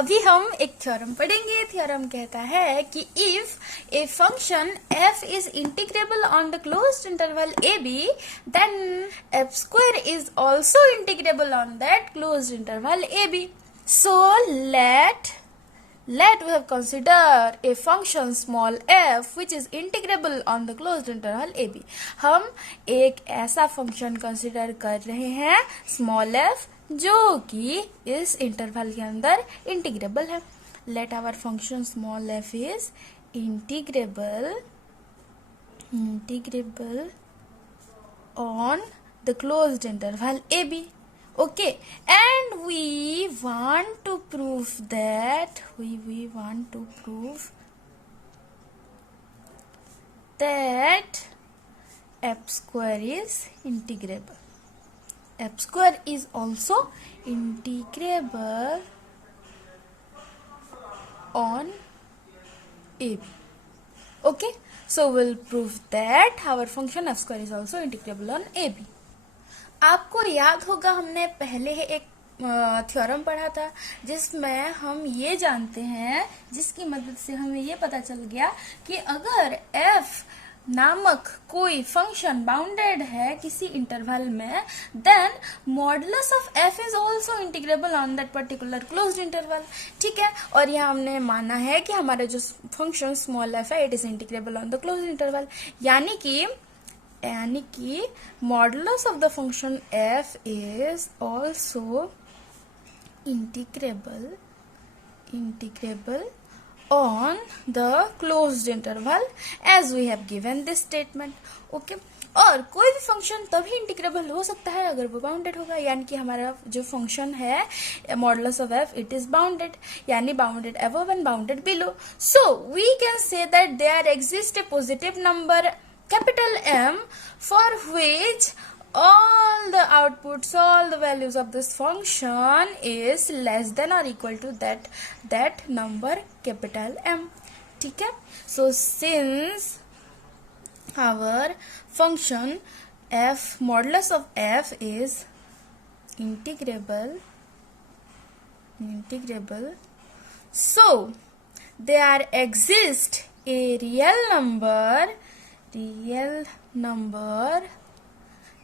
अभी हम एक थ्योरम पढ़ेंगे। थ्योरम कहता है कि if a function f is integrable on the closed interval a b, then f square is also integrable on that closed interval a b. So let we have consider a function small f which is integrable on the closed interval a b. हम एक ऐसा function consider कर रहे हैं small f जो कि इस interval के अंदर इंटीग्रेबल है. Let our function small f is integrable on the closed interval a b. Okay, and we want to prove that f square is integrable. F square is also integrable on a b. Okay, so we'll prove that our function f square is also integrable on a b. आपको याद होगा हमने पहले एक theorem पढ़ा था जिसमें हम ये जानते हैं, जिसकी मदद से हमें ये पता चल गया कि अगर f नामक कोई फंक्शन बाउंडेड है किसी इंटरवल में, then modulus of f is also integrable on that particular closed interval. ठीक है, और यहाँ हमने माना है कि हमारा जो फंक्शन स्मॉल f है it is integrable on the closed interval, यानी कि modulus of the function f is also integrable on the closed interval as we have given this statement. Okay, और कोई भी फंक्शन तभी इंटीग्रेबल हो सकता है अगर वो बाउंडेड होगा, यानी कि हमारा जो फंक्शन है modulus of f it is bounded, यानी bounded above and bounded below. So we can say that there exist a positive number capital M for which all the outputs, all the values of this function is less than or equal to that number capital M. ठीक है, so since our function f modulus of f is integrable, so there exists a real number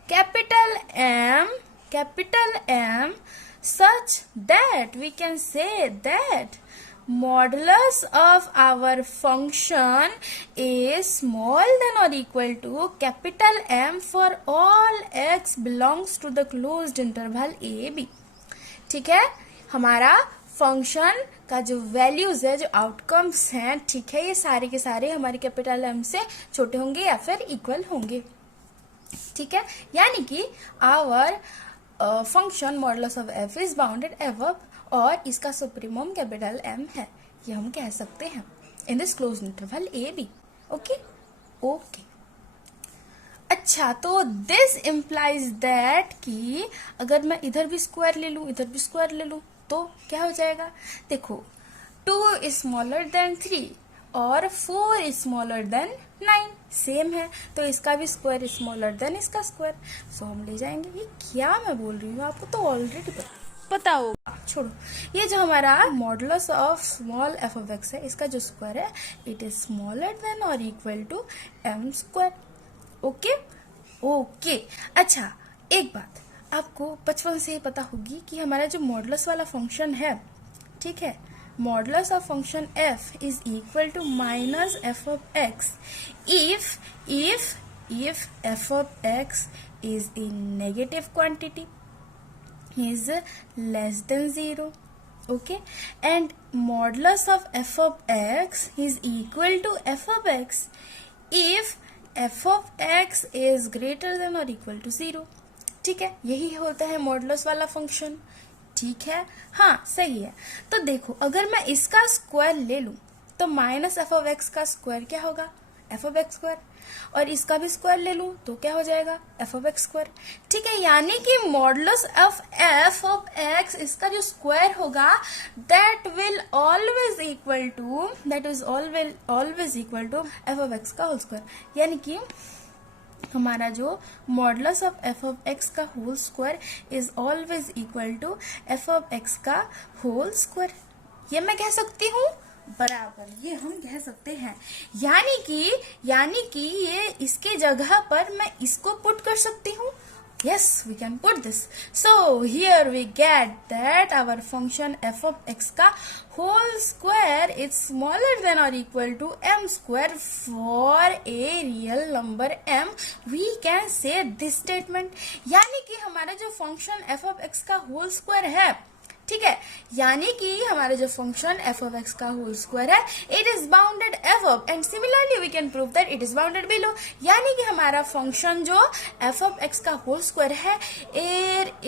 capital M such that we can say that modulus of our function is small than or equal to capital M for all x belongs to the closed interval a b. ठीक है, हमारा function का जो values है, जो outcomes हैं, ठीक है, ये सारे के सारे हमारे कैपिटल एम से छोटे होंगे या फिर इक्वल होंगे. ठीक है, यानी कि our function modulus of F is bounded above और इसका सुप्रीमम कैपिटल एम है, ये हम कह सकते हैं in this closed interval A B. Okay, अच्छा, तो दिस इम्प्लाइज दैट कि अगर मैं इधर भी स्क्वायर ले लूं, इधर भी स्क्वायर ले लूं, तो क्या हो जाएगा. देखो, 2 इज स्मॉलर देन 3 और 4 इज स्मॉलर देन 9 सेम है, तो इसका भी स्क्वायर इज स्मॉलर देन इसका स्क्वायर. सो हम ले जाएंगे. ये क्या मैं बोल रही हूँ आपको तो ऑलरेडी पता होगा, छोड़ो. ये जो हमारा modulus of small F of X है, इसका जो स्क्वायर है इट इज स्मॉलर देन और equal to M square. Okay. अच्छा, एक बात आपको बचपन से ही पता होगी कि हमारा जो मॉडुलस वाला फंक्शन है, ठीक है, modulus of function f is equal to minus F of X if F of x is in negative quantity, is less than 0. Okay, and modulus of f of x is equal to f of x if f of x is greater than or equal to 0. ठीक है, यही होता है modulus वाला function. ठीक है, हाँ सही है. तो देखो, अगर मैं इसका स्क्वायर ले लूं तो माइनस एफ ऑफ एक्स का स्क्वायर क्या होगा, एफ ऑफ एक्स स्क्वायर, और इसका भी स्क्वायर ले लूं तो क्या हो जाएगा, एफ ऑफ एक्स स्क्वायर. ठीक है, यानी कि modulus of F of X, इसका जो स्क्वायर होगा that is always equal to F of X का होल स्क्वायर. यानी कि हमारा जो modulus of F of X का whole square is always equal to F of X का होल स्क्वायर. ये मैं कह सकती हूँ बराबर, ये हम कह सकते हैं। यानी कि ये इसके जगह पर मैं इसको पुट कर सकती हूँ। Yes, we can put this. So here we get that our function f of x का whole square is smaller than or equal to m square for a real number m. We can say this statement. यानी कि हमारा जो function f of x का whole square है, ठीक है, यानी कि हमारा जो फंक्शन f of x का होल स्क्वायर है, it is bounded above and similarly we can prove that it is bounded below. यानी कि हमारा फंक्शन जो f of x का होल स्क्वायर है, इट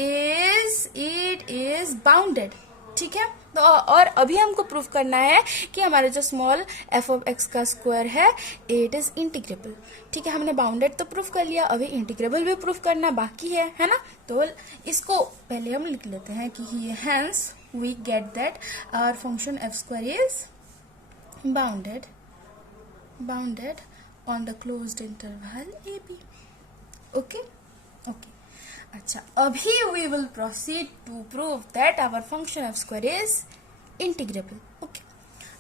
इज बाउंडेड। ठीक है, तो और अभी हमको प्रूव करना है कि हमारा जो स्मॉल f of x का स्क्वायर है, इट इज इंटीग्रेबल। ठीक है, हमने बाउंडेड तो प्रूव कर लिया, अभी इंटीग्रेबल भी प्रूव करना बाकी है ना। तो इसको पहले हम लिख लेते हैं कि hence we get that our function f square is bounded on the closed interval ab। Okay okay, अच्छा, अभी we will proceed to prove that our function f square is integrable.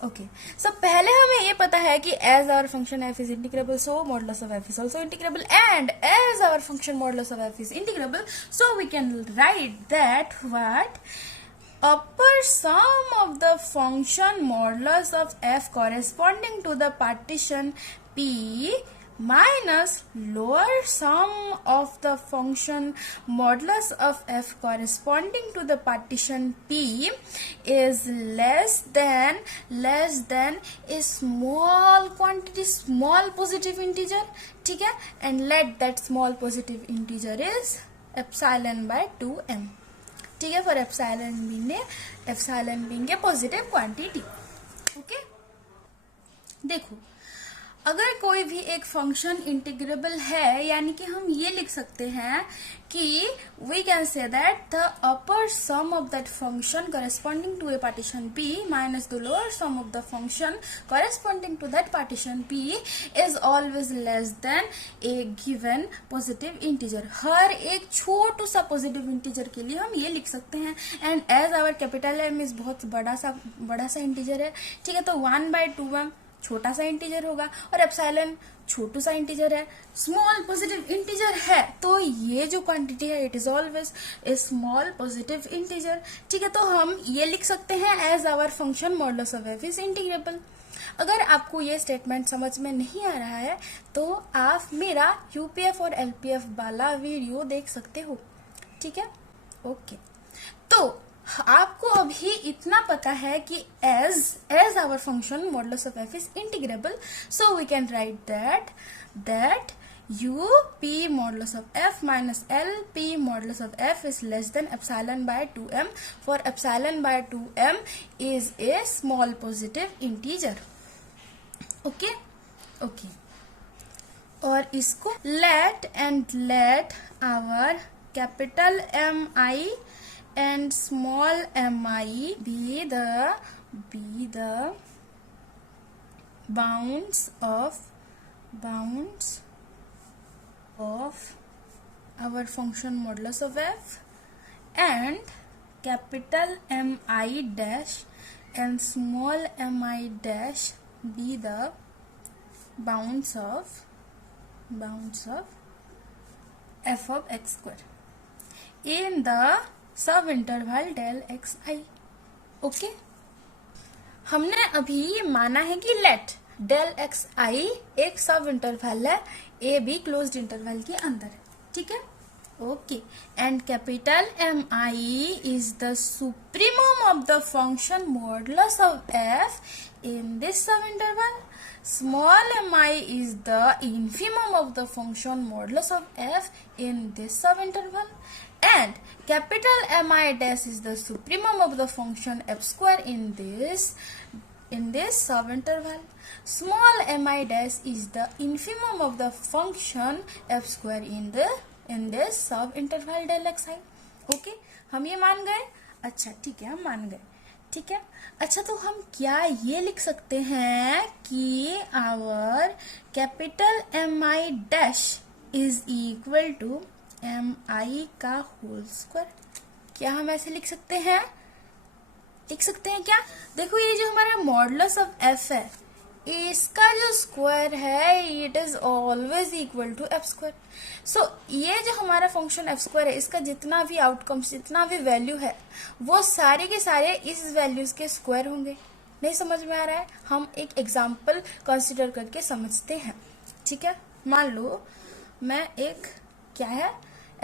Okay. So पहले हमें ये पता है कि as our function f is integrable, so modulus of f is also integrable, and as our function modulus of f is integrable, so we can write that what upper sum of the function modulus of f corresponding to the partition p minus lower sum of the function modulus of f corresponding to the partition p is less than a small quantity, small positive integer. ठीक है, and let that small positive integer is epsilon by 2m. ठीक है, for epsilon being a positive quantity. Okay, देखो, अगर कोई भी एक function integrable है, यानी कि हम ये लिख सकते हैं कि we can say that the upper sum of that function corresponding to a partition p minus the lower sum of the function corresponding to that partition p is always less than a given positive integer. हर एक छोटू सा positive integer के लिए हम ये लिख सकते हैं। And as our capital M is बहुत बड़ा सा इंटीजर है, ठीक है, तो 1/2m छोटा सा इंटीजर होगा और एप्सिलॉन छोटू सा इंटीजर है, स्मॉल पॉजिटिव इंटीजर है, तो ये जो क्वांटिटी है it is always a small positive integer. ठीक है, तो हम ये लिख सकते हैं as our function modulus of F is integrable. अगर आपको ये स्टेटमेंट समझ में नहीं आ रहा है तो आप मेरा यूपीएफ और एलपीएफ वाला वीडियो देख सकते हो। ठीक है, ओके, तो आपको अभी इतना पता है कि as our function modulus of f is integrable, so we can write that u p modulus of f minus l p modulus of f is less than epsilon by 2m, for epsilon by 2m is a small positive integer. Okay, और इसको let our capital Mi and small mi be the bounds of our function modulus of f, and capital Mi dash and small mi dash be the bounds of f of x square in the सब interval del X I. Okay, हमने अभी माना है कि late del X आई एक सब interval है A be closed interval के अंदर। ठीक है, okay, and capital M I is the supremum of the function modulus of F in this subinterval. Small mi is the infimum of the function modulus of f in this subinterval, and capital Mi dash is the supremum of the function f square in this subinterval. Small mi dash is the infimum of the function f square in this subinterval del xi. Okay, हम ये मान गए। अच्छा, ठीक है, हम मान गए। ठीक है, अच्छा, तो हम क्या ये लिख सकते हैं कि our capital M I dash is equal to M I का होल स्क्वायर? क्या हम ऐसे लिख सकते हैं? देख सकते हैं क्या? देखो ये जो हमारा मॉडुलस ऑफ एफ है, इसका जो स्क्वायर है it is always equal to F square. So ये जो हमारा फंक्शन एफ स्क्वायर है, इसका जितना भी आउटकम्स, जितना भी वैल्यू है, वो सारे के सारे इस वैल्यूज के स्क्वायर होंगे. नहीं समझ में आ रहा है? हम एक एग्जाम्पल कंसिडर करके समझते हैं. ठीक है, मान लो मैं एक क्या है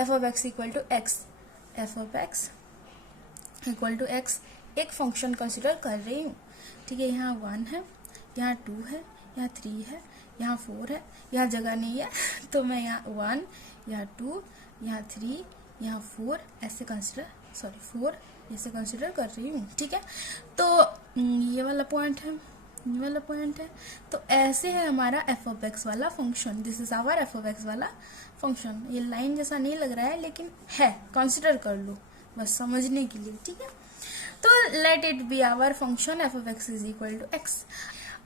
F of X equal to X, F of X equal to X एक फंक्शन कंसिडर कर रही हूँ. ठीक है, यहाँ 1 है, यहाँ 2 है, यहाँ 3 है, यहाँ 4 है, यहाँ जगह नहीं है तो मैं यहाँ 1, यहाँ 2, यहाँ 3, यहाँ 4 ऐसे कंसिडर 4 ऐसे कंसिडर कर रही हूँ. ठीक है, तो ये वाला पॉइंट है, ये वाला पॉइंट है. तो ऐसे है हमारा एफ ऑफ एक्स वाला function. This is our F of X वाला फंक्शन. ये लाइन जैसा नहीं लग रहा है लेकिन है, कंसिडर कर लो बस समझने के लिए. ठीक है, तो let it be our function F of x is equal to X.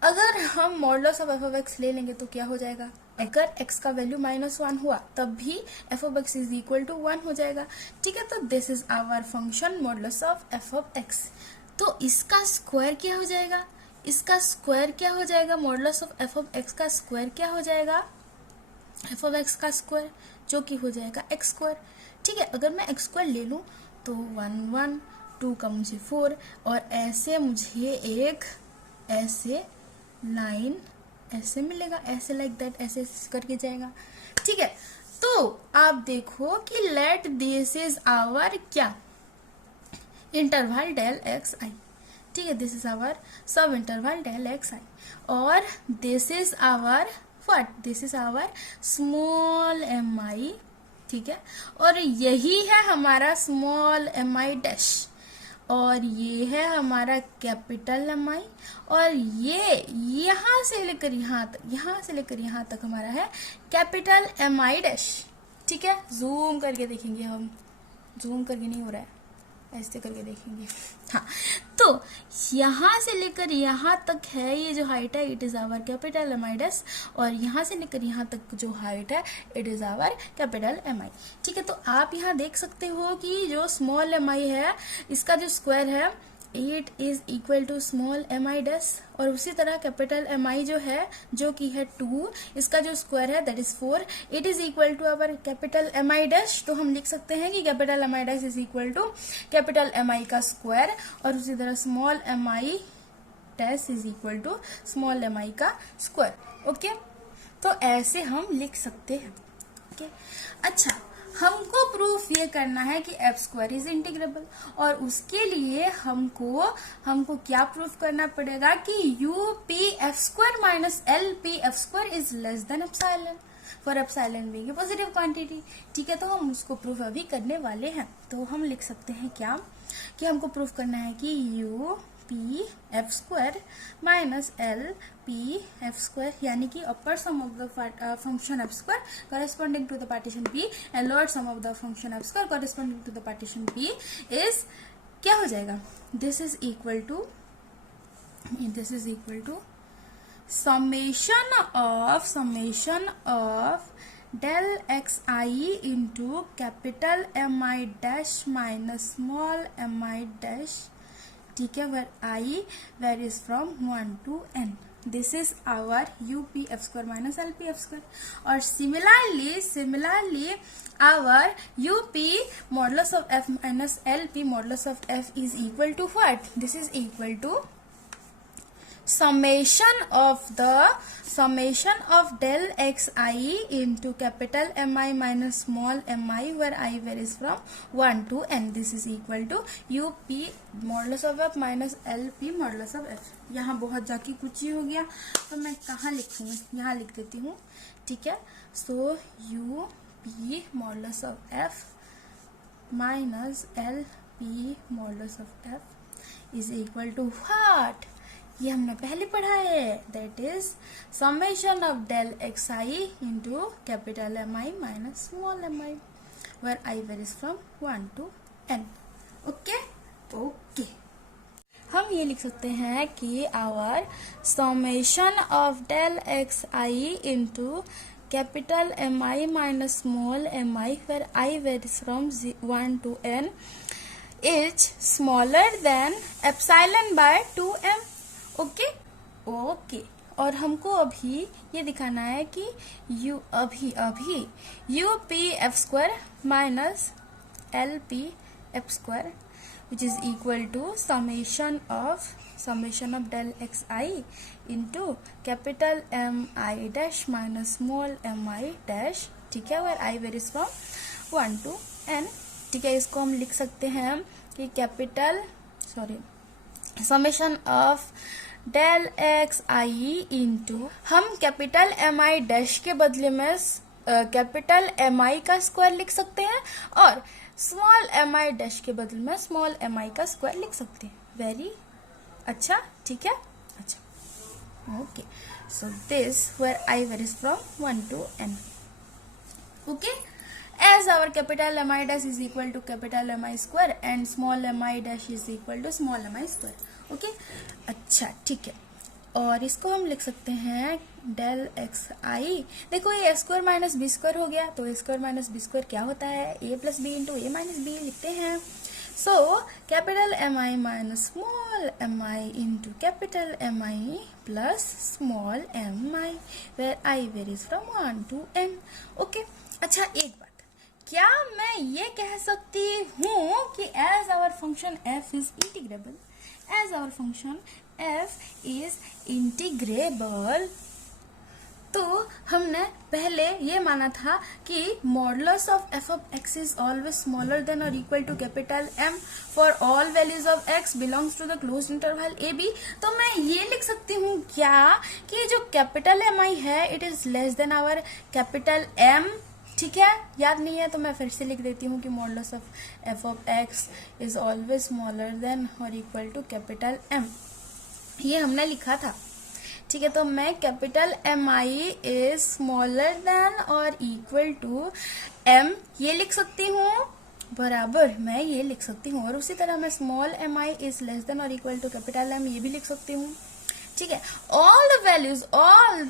अगर हम modulus of F of X ले लेंगे तो क्या हो जाएगा? अगर x का वैल्यू -1 हुआ तब भी F of x is equal to 1 हो जाएगा. ठीक है, तो this is our function modulus of F of X. तो इसका स्क्वायर क्या हो जाएगा? इसका स्क्वायर क्या हो जाएगा? Modulus of F of X का स्क्वायर क्या हो जाएगा? एफ ऑफ एक्स का स्क्वायर, जो कि हो जाएगा एक्स स्क्वायर. ठीक है, अगर मैं एक्स स्क्वायर ले लूँ तो 1 1 2 का मुझे 4 और ऐसे मुझे एक ऐसे लाइन ऐसे मिलेगा, ऐसे लाइक दैट, ऐसे करके जाएगा. ठीक है, तो आप देखो कि लेट दिस इज आवर क्या इंटरवल डेल एक्स आई. ठीक है, this is our sub interval del X I और this is our what? This is our small M I. ठीक है, और यही है हमारा स्मॉल एम आई डैश और ये है हमारा कैपिटल एम आई और ये यहाँ से लेकर यहाँ तक, यहाँ से लेकर यहाँ तक हमारा है कैपिटल एम आई डैश. ठीक है, जूम करके देखेंगे हम, जूम करके नहीं हो रहा है, ऐसे करके देखेंगे. हाँ, तो यहाँ से लेकर यहाँ तक है ये जो हाइट है it is our capital M I dash और यहाँ से लेकर यहाँ तक जो हाइट है it is our capital M I. ठीक है, तो आप यहाँ देख सकते हो कि जो स्मॉल एम आई है इसका जो स्क्वायर है it is equal to small M I dash और उसी तरह कैपिटल एम आई जो है जो कि है 2, इसका जो स्क्वायर है that is 4, it is equal to our capital M I dash. तो हम लिख सकते हैं कि capital M I dash is equal to capital M I का स्क्वायर और उसी तरह small M I dash is equal to small M I का स्क्वायर. ओके, तो ऐसे हम लिख सकते हैं. ओके, अच्छा, हमको प्रूफ ये करना है कि एफ स्क्वायर इज इंटीग्रेबल और उसके लिए हमको क्या प्रूफ करना पड़ेगा कि U P F square minus L P F square is less then epsilon for epsilon being a positive quantity. ठीक है, तो हम उसको प्रूफ अभी करने वाले हैं. तो हम लिख सकते हैं क्या कि हमको प्रूफ करना है कि U P F square minus L P F square यानी कि upper sum of the function F square corresponding to the partition P and lower sum of the function f square corresponding to the partition P is क्या हो जाएगा? This is equal to summation of del xi into capital Mi dash minus small mi dash. ठीक है, where I varies from 1 to n. This is our UP f square minus LP f square. और similarly our UP modulus of f minus LP modulus of f is equal to what? This is equal to summation of del xi into capital Mi minus small mi where I varies from 1 to n. This is equal to UP modulus of f minus LP modulus of f. यहाँ बहुत जाके कुछ ही हो गया तो मैं कहाँ लिखूँ? यहाँ लिख देती हूँ. ठीक है, सो UP modulus of f minus LP modulus of f is equal to what? ये हमने पहले पढ़ा है, that is summation of del X I into capital M I minus small M I where I varies from 1 to n. Okay, हम ये लिख सकते हैं कि our summation of del X I into capital M I minus small M I where I varies from 1 to n is smaller than epsilon by 2m. Okay okay, और हमको अभी ये दिखाना है कि U P F square minus L P F square which is equal to summation of del xi into capital Mi dash minus small mi dash, ठीक है, where I varies from 1 to n. ठीक है, इसको हम लिख सकते हैं कि summation of del xi into, हम कैपिटल mi dash के बदले में कैपिटल mi का स्क्वायर लिख सकते हैं और स्मॉल mi डैश के बदले में स्मॉल mi का स्क्वायर लिख सकते हैं. वेरी अच्छा, ठीक है, अच्छा, okay. So this where I varies from 1 to n. ओके, as our capital mi dash is equal to capital Mi square and small mi dash is equal to small mi square. Okay, अच्छा, ठीक है, और इसको हम लिख सकते हैं डेल एक्स आई. देखो ये A square minus B square हो गया, तो A square minus B square क्या होता है, A plus B into A minus B लिखते हैं. So capital M I minus small M I into capital M I plus small M I, where I varies from 1 to n. Okay, अच्छा, एक बात, क्या मैं ये कह सकती हूँ कि as our function F is integrable, as our function f is integrable, तो हमने पहले ये माना था कि modulus of f of x is always smaller than or equal to capital M for all values of x belongs to the closed interval ab. तो मैं ये लिख सकती हूँ क्या कि जो कैपिटल mi है it is less than our capital M. ठीक है, याद नहीं है तो मैं फिर से लिख देती हूँ कि modulus of F of x is always smaller than और इक्वल टू कैपिटल एम. ये हमने लिखा था, ठीक है, तो मैं capital M I is smaller than और इक्वल टू एम ये लिख सकती हूँ, बराबर मैं ये लिख सकती हूँ, और उसी तरह मैं small M I is less than और इक्वल टू कैपिटल एम ये भी लिख सकती हूँ. ठीक है, all the values, all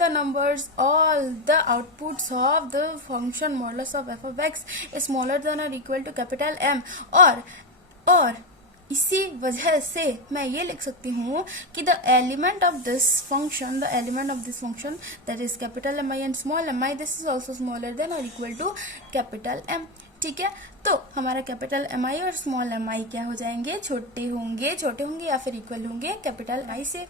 the numbers, all the outputs of the function modulus of f of x is smaller than or equal to capital M. और इसी वजह से मैं ये लिख सकती हूँ कि the element of this function that is capital Mi and small mi, this is also smaller than or equal to capital M. ठीक है, तो हमारा कैपिटल एम आई और स्मॉल एम आई क्या हो जाएंगे, छोटे होंगे या फिर इक्वल होंगे कैपिटल आई से.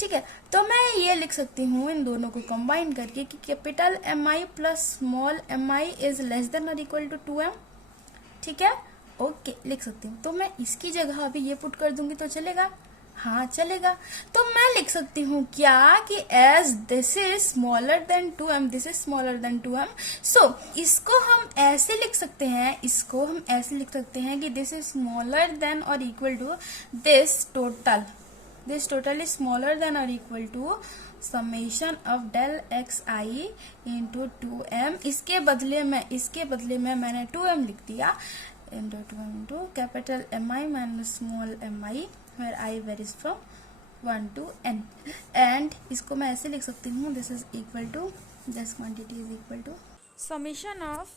ठीक है, तो मैं ये लिख सकती हूँ इन दोनों को कंबाइन करके कि capital M I plus small M I is less than और इक्वल टू 2m. ठीक है, ओके, लिख सकती हूँ. तो मैं इसकी जगह अभी ये पुट कर दूंगी तो चलेगा, हाँ चलेगा. तो मैं लिख सकती हूँ क्या कि as this is smaller than 2m, so इसको हम ऐसे लिख सकते हैं कि दिस इज स्मॉलर देन और equal to this total is smaller than और equal to summation of del X I into 2m. इसके बदले में मैंने 2m लिख दिया into capital Mi minus small mi where I varies from 1 to n. and इसको मैं ऐसे लिख सकती हूँ, this is equal to, this quantity is equal to summation of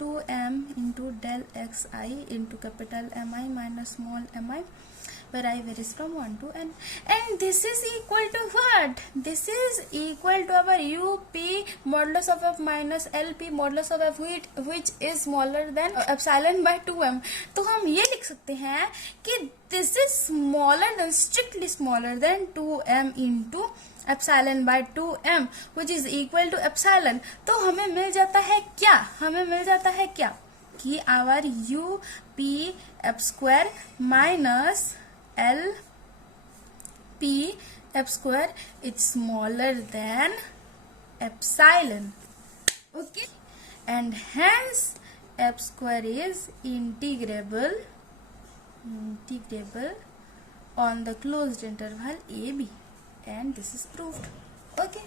2m into del xi into capital Mi minus small mi where I varies from 1 to n. and this is equal to what? This is equal to our up modulus of f minus lp modulus of f which is smaller than epsilon by 2m. तो हम ये लिख सकते हैं कि this is strictly smaller than 2m into epsilon by 2m which is equal to epsilon. तो हमें मिल जाता है क्या कि our up f square minus L P f square is smaller than epsilon. Okay, and hence f square is integrable on the closed interval AB, and this is proved. Okay.